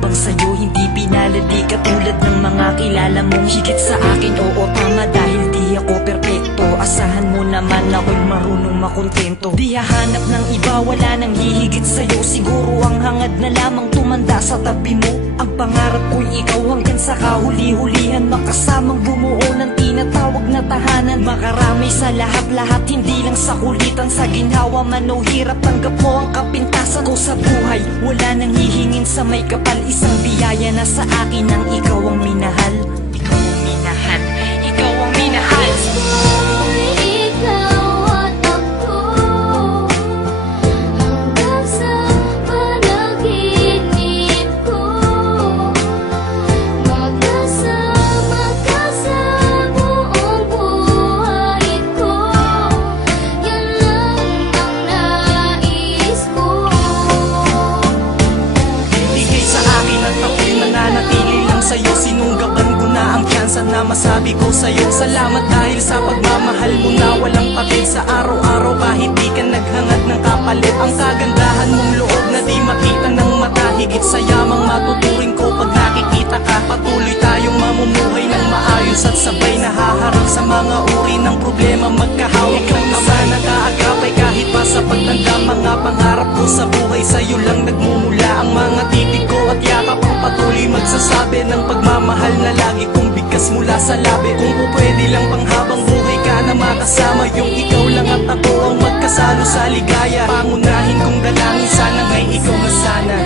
bang sa'yo hindi pinalad? Di katulad ng mga kilala mong higit sa akin. Oo tama, dahil di ako perpekto. Asahan mo naman ako'y marunong makontento. Di hahanap ng iba, wala nang hihigit sa'yo. Siguro ang hangad na lamang tumanda sa tabi mo. Ang pangarap ko'y ikaw hanggang sa kahuli-hulihan, makasamang bumuo ng tinatawag na tahanan. Makarami sa lahat-lahat, hindi lang sa kulitan. Sa ginhawa man o hirap, tanggap mo ang kapintasan ko sa buhay. Wala nang hihingin sa may kapal, isang biyaya na sa akin ang ikaw ang minahal. Ikaw ang minahal, ikaw ang minahal. Sa'yo, sinunggaban ko na ang tsansa na masabi ko sa'yo. Salamat dahil sa pagmamahal mo na walang pakit. Sa araw-araw kahit di ka naghangad ng kapalit. Ang kagandahan mong loob na di makita ng mata. Higit sa yamang matuturing ko pag nakikita ka. Patuloy tayong mamumuhay ng maayos at sabay nahaharap sa mga uri ng problema. Magkahawak ng ama na kaagapay kahit pa sa pagtanda. Mga pangarap ko sa buhay sa'yo lang nagmumula. Ang mga titig ko at yakap ang patuloy magsasabi ng pagmamahal na lagi kong bigkas mula sa labi. Kung pwede lang panghabang buhay ka na makasama, yung ikaw lang at ako ang magkasalo sa ligaya. Pangunahin kong dalangin, sana ngay ikaw na sana.